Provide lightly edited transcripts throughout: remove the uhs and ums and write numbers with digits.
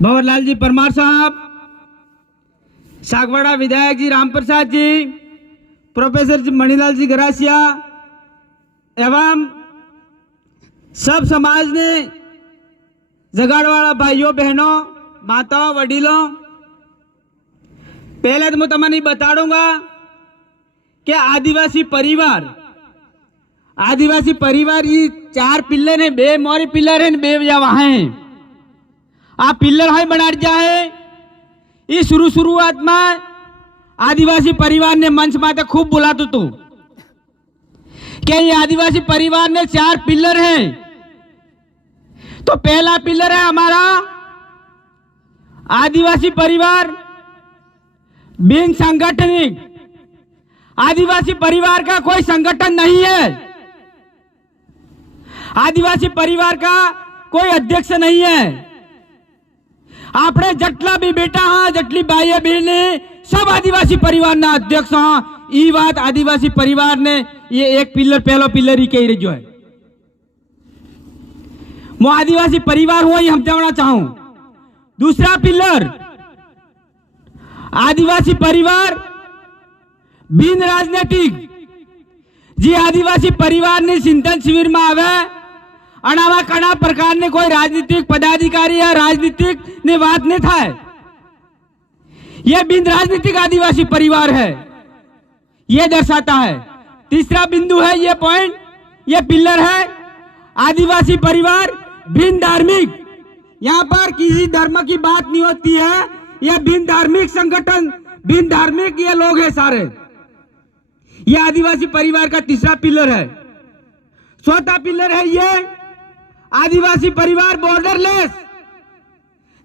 भंवरलाल जी परमार साहब, सागवाड़ा विधायक जी राम प्रसाद जी, प्रोफेसर जी मणिलाल जी गरासिया एवं सब समाज ने जगाड़वाड़ा भाइयों बहनों माताओं वडीलों, पहले तो मैं तमने बता दूंगा कि आदिवासी परिवार ये 4 पिल्लर हैं, 2 मोरे पिल्लर हैं, 2 वहां हैं। आ पिल्लर है बना जाए। ये शुरुआत में आदिवासी परिवार ने मंच में खूब बोला तो कि ये आदिवासी परिवार ने 4 पिल्लर हैं। तो पहला पिल्लर है हमारा आदिवासी परिवार बिन संगठनिक। आदिवासी परिवार का कोई संगठन नहीं है, आदिवासी परिवार का कोई अध्यक्ष नहीं है। आपने जटला भी बेटा हाँ, जटली भाई बहने सब आदिवासी परिवार ना अध्यक्ष हाँ। ये बात आदिवासी परिवार ने ये एक पिल्लर पहला पिल्लर ही कही जो है वो आदिवासी परिवार हुआ, ये हम जानना चाहूं। दूसरा पिल्लर आदिवासी परिवार बिन राजनीतिक। जी आदिवासी परिवार ने चिंतन शिविर में आवे अनावा कना प्रकार ने कोई राजनीतिक पदाधिकारी या राजनीतिक ने बात नहीं था। यह बिन राजनीतिक आदिवासी परिवार है, यह दर्शाता है। तीसरा बिंदु है ये पॉइंट, ये पिल्लर है आदिवासी परिवार बिन धार्मिक। यहाँ पर किसी धर्म की बात नहीं होती है, यह बिन धार्मिक संगठन, बिन धार्मिक ये लोग हैं सारे। यह आदिवासी परिवार का तीसरा पिल्लर है। चौथा पिल्लर है ये आदिवासी परिवार बॉर्डरलेस।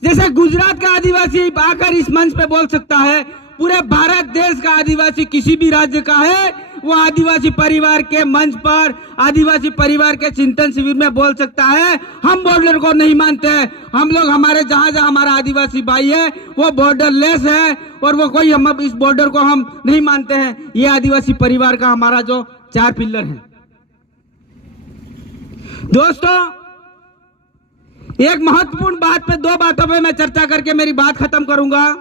जैसे गुजरात का आदिवासी आकर इस मंच पे बोल सकता है, पूरे भारत देश का आदिवासी किसी भी राज्य का है वो आदिवासी परिवार के मंच पर, आदिवासी परिवार के चिंतन शिविर में बोल सकता है हम बॉर्डर को नहीं मानते हैं। हम लोग हमारे जहां जहां हमारा आदिवासी भाई है वो बॉर्डरलेस है और वो कोई हम इस बॉर्डर को हम नहीं मानते हैं। ये आदिवासी परिवार का हमारा जो 4 पिल्लर है। दोस्तों एक महत्वपूर्ण बात पे, 2 बातों पे मैं चर्चा करके मेरी बात खत्म करूंगा।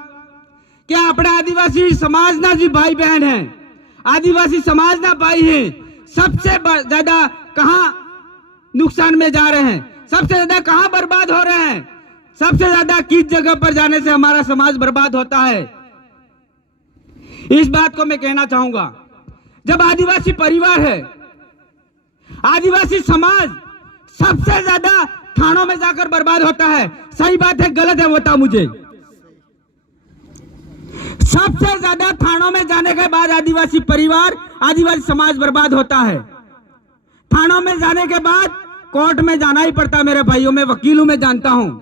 क्या अपने आदिवासी समाज ना जी भाई बहन हैं, आदिवासी समाज ना भाई हैं, सबसे ज्यादा कहां नुकसान में जा रहे हैं, सबसे ज्यादा कहां बर्बाद हो रहे हैं, सबसे ज्यादा किस जगह पर जाने से हमारा समाज बर्बाद होता है। इस बात को मैं कहना चाहूंगा। जब आदिवासी परिवार है, आदिवासी समाज सबसे ज्यादा थानों में जाकर बर्बाद होता है। सही बात है गलत है बता मुझे। सबसे ज्यादा थानों में जाने के बाद आदिवासी परिवार, आदिवासी समाज बर्बाद होता है। थानों में जाने के बाद कोर्ट में जाना ही पड़ता है। मेरे भाइयों में वकील हूं, मैं जानता हूं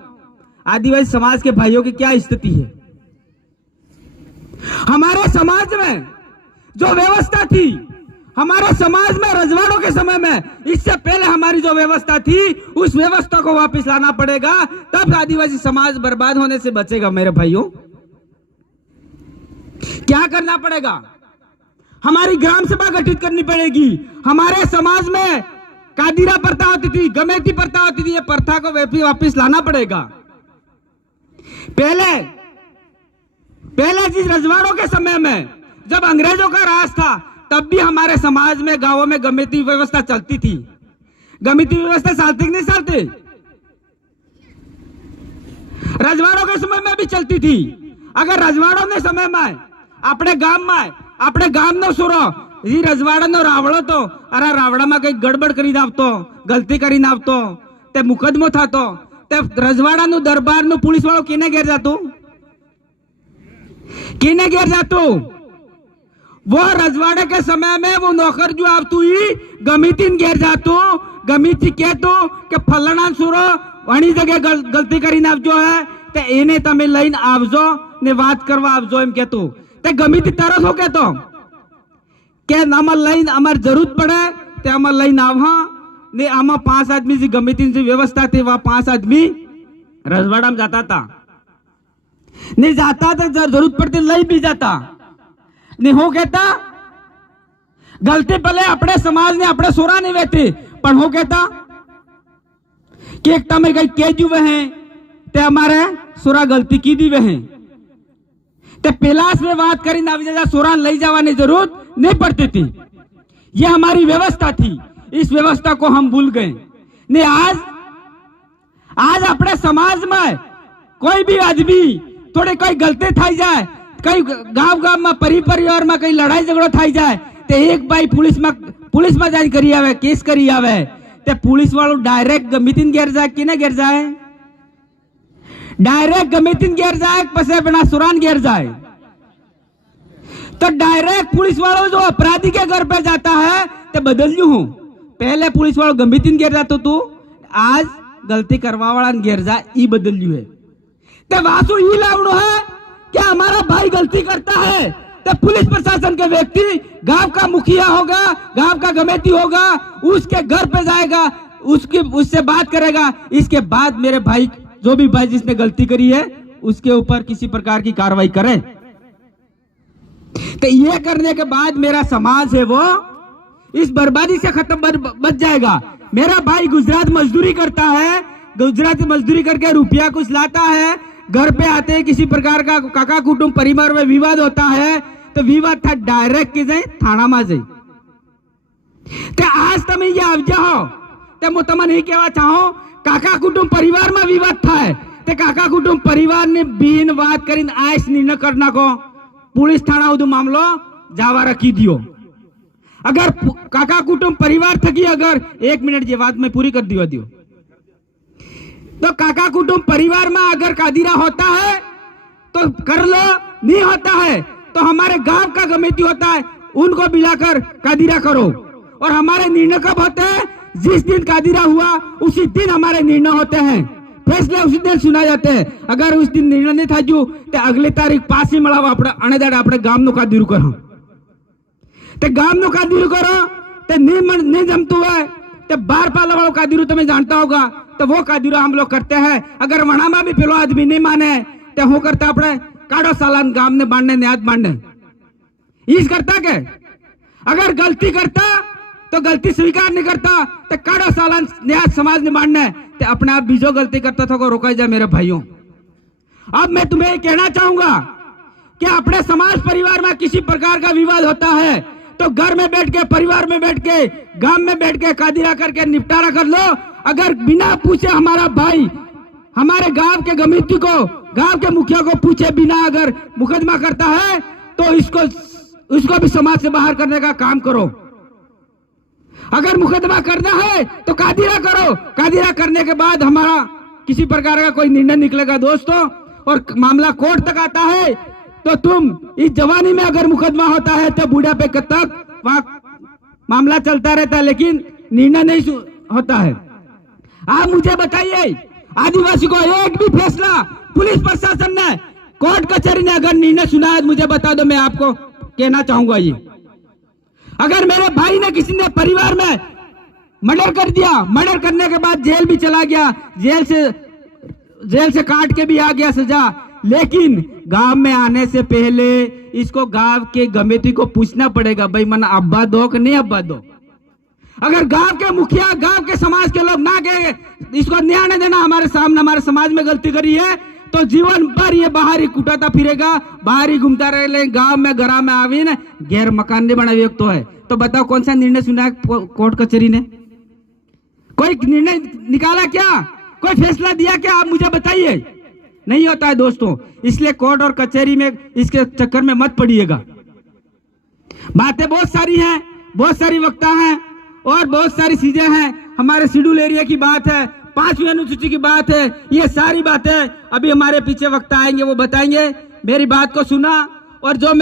आदिवासी समाज के भाइयों की क्या स्थिति है। हमारे समाज में जो व्यवस्था थी, हमारे समाज में रजवाड़ों के समय में, इससे पहले हमारी जो व्यवस्था थी उस व्यवस्था को वापस लाना पड़ेगा, तब आदिवासी समाज बर्बाद होने से बचेगा। मेरे भाइयों क्या करना पड़ेगा? हमारी ग्राम सभा गठित करनी पड़ेगी। हमारे समाज में कादिरा प्रथा होती थी, गमेती प्रथा होती थी, ये प्रथा को वापस लाना पड़ेगा। पहले जिस रजवाड़ों के समय में जब अंग्रेजों का राज था तब भी हमारे समाज में गांवों में गमेती व्यवस्था चलती थी। गमेती व्यवस्था चलती नहीं चलती? रजवाड़ों के समय में भी चलती थी। अगर रजवाड़ों ने समय में अपने गाम नो सुरो जी रजवाड़ा नो रावड़ो तो अरे रावड़ा में कई गड़बड़ करी नावतो, गलती करी नावतो ते मुकदमो थातो ते रजवाड़ा नो दरबार नो पुलिस वालों किने घेर जातो? वो रजवाड़े के समय में वो नौकर जो आप तू ही गमीतीन घेर जातो। गमीती कहतो कि फलाना सुरो वही जगह गलती करी नाव जो है ते एने तमे लईन आवजो ने बात करवा आवजो एम कहतो ते गमीती तरस हो कहतो के अमर लईन अमर जरूरत पड़े ते अमर लईन आवहा ने आमा 5 आदमी जी गमीतीन जी व्यवस्था थी, वह 5 आदमी रजवाड़ा में जाता था। नहीं जाता तो जरूरत पड़ती लई भी जाता नहीं हो कहता गलती पहले अपने समाज ने अपने सोरा नहीं बैठे पण हो कहता कि एक तमे कई केजू हैं ते हमारे सोरा गलती की दी वह ते पिलास में बात करी ना सोरा लई जावानी जरूरत नहीं पड़ती थी। ये हमारी व्यवस्था थी, इस व्यवस्था को हम भूल गए ने। आज अपने समाज में कोई भी आदमी थोड़ी कोई गलती थाई जाए, कई गांव में परिवार में कई लड़ाई झगड़ो थाई जाए ते एक भाई पुलिस में जाइन करी आवे, केस करी आवे ते पुलिस वालों डायरेक्ट गमितिन घेर जाए कि ना घेर जाए, डायरेक्ट गमितिन घेर जाए पसे बिना सुरान घेर जाए। तो डायरेक्ट पुलिस वालों जो अपराधी के घर पे जाता है ते बदल जू हूं, पहले पुलिस वालों गमितिन घेर जातो तू, आज गलती करवा वाला घेर जाए ई बदल जू है। ते वासु ई लावणो है क्या हमारा भाई गलती करता है तो पुलिस प्रशासन के व्यक्ति गांव का मुखिया होगा, गांव का कमेटी होगा, उसके घर पे जाएगा, उससे बात करेगा। इसके बाद मेरे भाई जो भी भाई जिसने गलती करी है उसके ऊपर किसी प्रकार की कार्रवाई करें। तो ये करने के बाद मेरा समाज है वो इस बर्बादी से खत्म बच जाएगा। मेरा भाई गुजरात मजदूरी करता है, गुजरात मजदूरी करके रुपया कुछ लाता है, घर पे आते हैं किसी प्रकार का काका कुटुंब परिवार में विवाद होता है तो विवाद था डायरेक्ट के जाए थाना में जाए। ते आज तमे ये आवजा हो ते मु तमने ही कहवा चाहो काका कुटुंब परिवार में विवाद था है ते काका कुटुंब परिवार ने बीन बात करीन आइस निर्णय करना को पुलिस थाना उदू मामलो जावा रखी दियो। अगर काका कुटुंब परिवार थकी अगर 1 मिनट ये बात में पूरी कर दियो तो काका कुटुंब परिवार में अगर कादिरा होता है तो कर लो, नहीं होता है तो हमारे गांव का कमेटी होता है उनको बुलाकर कादिरा करो। और हमारे निर्णय कब होते हैं? जिस दिन कादिरा हुआ उसी दिन हमारे निर्णय होते हैं, फैसले उसी दिन सुना जाते हैं। अगर उस दिन निर्णय नहीं था जो तो अगले तारीख पास ही मळावा આપણે અણેદાડ આપણે ગામનું કાદીરું કરો તે ગામનું કાદીરું કરો તે नहीं जमતું હોય તે બાર પાલા વાળો કાદીરું તમે जानता होगा तो वो कादिरो हम लोग करते हैं। अगर वहां भी पेलो आदमी नहीं माने तो हूँ करता अपने काढ़ो सालान गांव ने बांधने न्याद बांधने इस करता के। अगर गलती करता तो गलती स्वीकार नहीं करता तो काढ़ो सालान न्याद समाज ने बांधने तो अपने आप बीजो गलती करता था को रोका जाए। मेरे भाइयों अब मैं तुम्हें कहना चाहूंगा कि अपने समाज परिवार में किसी प्रकार का विवाद होता है तो घर में बैठ के परिवार में बैठ के गांव में बैठ के कादिरा करके निपटारा कर लो। अगर बिना पूछे हमारा भाई हमारे गांव के कमेटी को गांव के मुखिया को पूछे बिना अगर मुकदमा करता है तो इसको भी समाज से बाहर करने का काम करो। अगर मुकदमा करना है तो कादिरा करो, कादिरा करने के बाद हमारा किसी प्रकार का कोई निर्णय निकलेगा दोस्तों और मामला कोर्ट तक आता है तो तुम इस जवानी में अगर मुकदमा होता है तो बुढ़ापे तक वहां मामला चलता रहता है लेकिन निर्णय नहीं होता है। आप मुझे बताइए आदिवासी को एक भी फैसला पुलिस प्रशासन ने कोर्ट कचहरी ने अगर निर्णय सुनाया मुझे बता दो, मैं आपको कहना चाहूंगा ये अगर मेरे भाई ने किसी ने परिवार में मर्डर कर दिया, मर्डर करने के बाद जेल भी चला गया, जेल से काट के भी आ गया सजा, लेकिन गांव में आने से पहले इसको गांव के कमेटी को पूछना पड़ेगा भाई मन अब्बा दो कि नहीं अब्बा दो। अगर गांव के मुखिया गांव के समाज के लोग ना गए इसको न्याय नहीं देना हमारे सामने हमारे समाज में गलती करी है तो जीवन भर ये बाहर ही कुटाता फिरेगा, बाहर ही घूमता रहे, गांव में घरा में आवी ने गैर मकान नहीं बना तो है। तो बताओ कौन सा निर्णय सुना है कोर्ट कचहरी ने? कोई निर्णय निकाला क्या? कोई फैसला दिया क्या? आप मुझे बताइए। नहीं होता है दोस्तों, इसलिए कोर्ट और कचहरी में इसके चक्कर में मत पड़िएगा। बातें बहुत सारी हैं, बहुत सारी वक्ता हैं और बहुत सारी चीजें हैं। हमारे शेड्यूल एरिया की बात है, 5वीं अनुसूची की बात है, ये सारी बातें अभी हमारे पीछे वक्ता आएंगे वो बताएंगे। मेरी बात को सुना और जो मैं